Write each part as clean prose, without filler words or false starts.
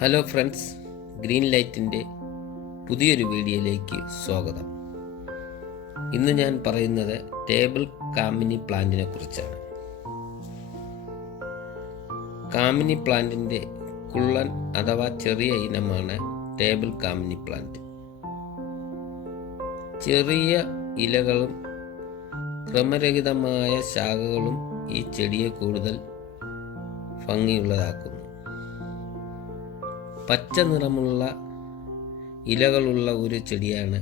Hello friends, green ലൈറ്റിൻ്റെ പുതിയൊരു വീഡിയോയിലേക്ക് സ്വാഗതം. ഇന്ന് ഞാൻ പറയുന്നത് ടേബിൾ കാമിനി പ്ലാന്റിനെ കുറിച്ചാണ്. കാമിനി പ്ലാന്റിൻ്റെ കുള്ളൻ അഥവാ ചെറിയ ഇനമാണ് ടേബിൾ കാമിനി പ്ലാന്റ്. ചെറിയ ഇലകളും ക്രമരഹിതമായ ശാഖകളും ഈ ചെടിയെ കൂടുതൽ ഭംഗിയുള്ളതാക്കുന്നു. പച്ച നിറമുള്ള ഇലകളുള്ള ഒരു ചെടിയാണ്.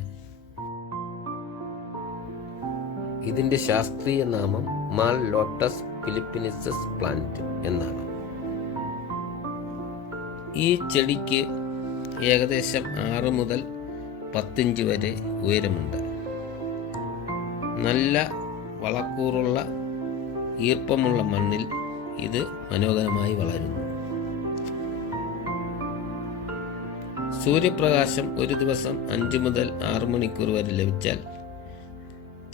ഇതിൻ്റെ ശാസ്ത്രീയ നാമം മാൽ ലോട്ടസ് ഫിലിപ്പിനസിസ് പ്ലാന്റ് എന്നാണ്. ഈ ചെടിക്ക് ഏകദേശം 6 മുതൽ 10 ഇഞ്ച് വരെ ഉയരമുണ്ട്. നല്ല വളക്കൂറുള്ള ഈർപ്പമുള്ള മണ്ണിൽ ഇത് മനോഹരമായി വളരുന്നു. സൂര്യപ്രകാശം ഒരു ദിവസം 5 മുതൽ 6 മണിക്കൂർ വരെ ലഭിച്ചാൽ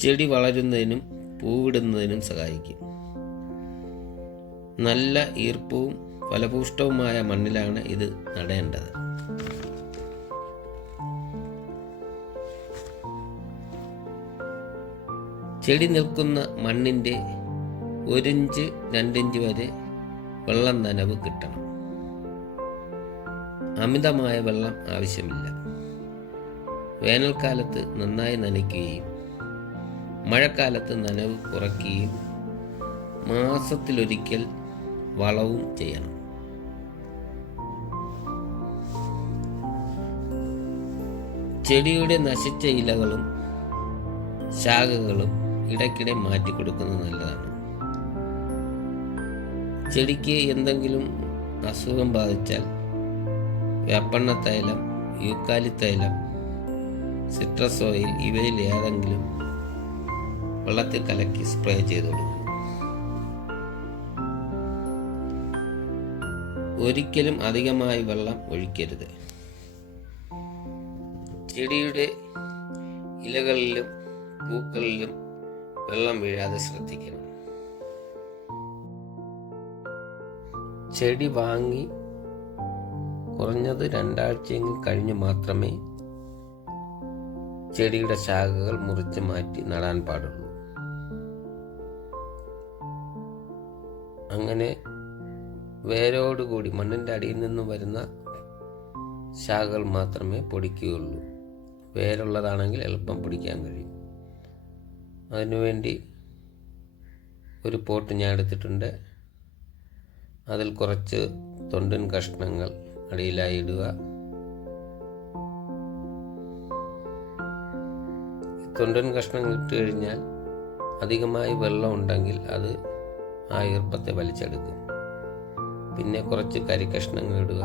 ചെടി വളരുന്നതിനും പൂവിടുന്നതിനും സഹായിക്കും. നല്ല ഈർപ്പവും ഫലപുഷ്ടവുമായ മണ്ണിലാണ് ഇത് നടേണ്ടത്. ചെടി നിൽക്കുന്ന മണ്ണിൻ്റെ 1 ഇഞ്ച് 2 ഇഞ്ച് വരെ വെള്ളം നനവ് കിട്ടണം. അമിതമായ വെള്ളം ആവശ്യമില്ല. വേനൽക്കാലത്ത് നന്നായി നനയ്ക്കുകയും മഴക്കാലത്ത് നനവ് കുറയ്ക്കുകയും മാസത്തിലൊരിക്കൽ വളവും ചെയ്യണം. ചെടിയുടെ നശിച്ച ഇലകളും ശാഖകളും ഇടയ്ക്കിടെ മാറ്റി കൊടുക്കുന്നത് നല്ലതാണ്. ചെടിക്ക് എന്തെങ്കിലും അസുഖം ബാധിച്ചാൽ വേപ്പെണ്ണ തൈലം, യൂക്കാലി തൈലം, സിട്രസ് ഓയിൽ ഇവയിൽ ഏതെങ്കിലും വെള്ളത്തിൽ കലക്കി സ്പ്രേ ചെയ്ത് കൊടുക്കും. ഒരിക്കലും അധികമായി വെള്ളം ഒഴിക്കരുത്. ചെടിയുടെ ഇലകളിലും പൂക്കളിലും വെള്ളം വീഴാതെ ശ്രദ്ധിക്കണം. ചെടി വാങ്ങി കുറഞ്ഞത് 2 ആഴ്ചയെങ്കിലും കഴിഞ്ഞ് മാത്രമേ ചെടിയുടെ ശാഖകൾ മുറിച്ച് മാറ്റി നടാൻ പാടുള്ളൂ. അങ്ങനെ വേരോടുകൂടി മണ്ണിൻ്റെ അടിയിൽ നിന്ന് വരുന്ന ശാഖകൾ മാത്രമേ പൊടിക്കുകയുള്ളൂ. വേരുള്ളതാണെങ്കിൽ എളുപ്പം പൊടിക്കാൻ കഴിയും. അതിനുവേണ്ടി ഒരു പോട്ട് ഞാൻ എടുത്തിട്ടുണ്ട്. അതിൽ കുറച്ച് തൊണ്ടൻ കഷ്ണങ്ങൾ അടിയിലായി ഇടുക. തൊണ്ടൻ കഷ്ണങ്ങൾ ഇട്ട് കഴിഞ്ഞാൽ അധികമായി വെള്ളം ഉണ്ടെങ്കിൽ അത് ആ ഈർപ്പത്തെ വലിച്ചെടുക്കും. പിന്നെ കുറച്ച് കരിക്കഷ്ണങ്ങൾ ഇടുക.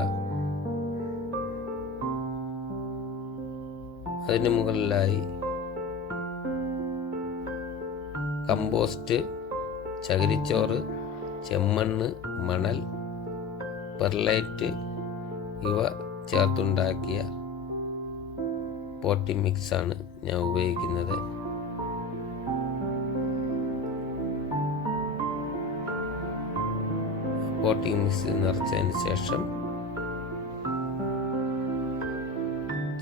അതിന് മുകളിലായി കമ്പോസ്റ്റ്, ചകിരിച്ചോറ്, ചെമ്മണ്ണ്, മണൽ, പെർലൈറ്റ് ഇവ ചേർത്തുണ്ടാക്കിയ പോട്ടി മിക്സാണ് ഞാൻ ഉപയോഗിക്കുന്നത്. പോട്ടി മിക്സ് നിറച്ചതിന് ശേഷം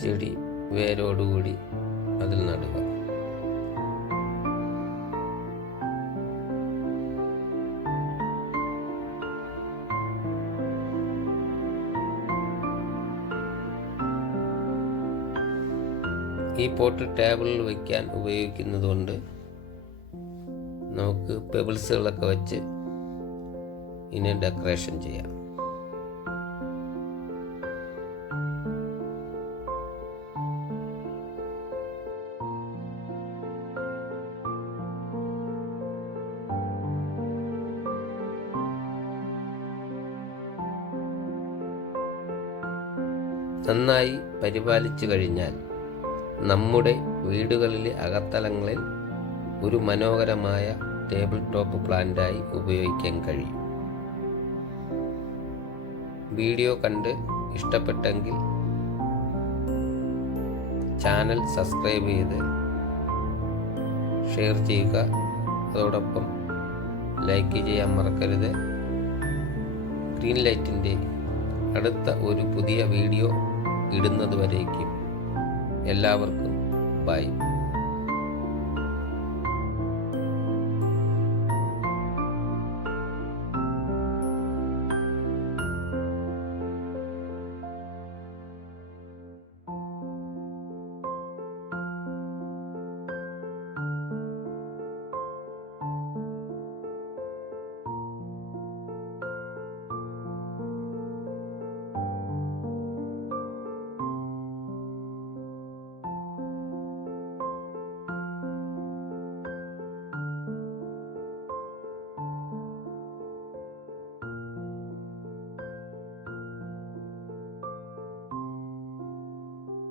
ചെടി വേരോടുകൂടി അതിൽ നടുക. ഈ പോട്ട് ടേബിളിൽ വയ്ക്കാൻ ഉപയോഗിക്കുന്നത് കൊണ്ട് നമുക്ക് പെബിൾസുകളൊക്കെ വെച്ച് ഇതിനെ ഡെക്കറേഷൻ ചെയ്യാം. നന്നായി പരിപാലിച്ചു കഴിഞ്ഞാൽ നമ്മുടെ വീടുകളിലെ അകത്തളങ്ങളിൽ ഒരു മനോഹരമായ ടേബിൾ ടോപ്പ് പ്ലാന്റായി ഉപയോഗിക്കാൻ കഴിയും. വീഡിയോ കണ്ട് ഇഷ്ടപ്പെട്ടെങ്കിൽ ചാനൽ സബ്സ്ക്രൈബ് ചെയ്ത് ഷെയർ ചെയ്യുക. അതോടൊപ്പം ലൈക്ക് ചെയ്യാൻ മറക്കരുത്. ഗ്രീൻ ലൈറ്റിൻ്റെ അടുത്ത ഒരു പുതിയ വീഡിയോ ഇടുന്നതുവരേക്കും എല്ലാവർക്കും ബൈ.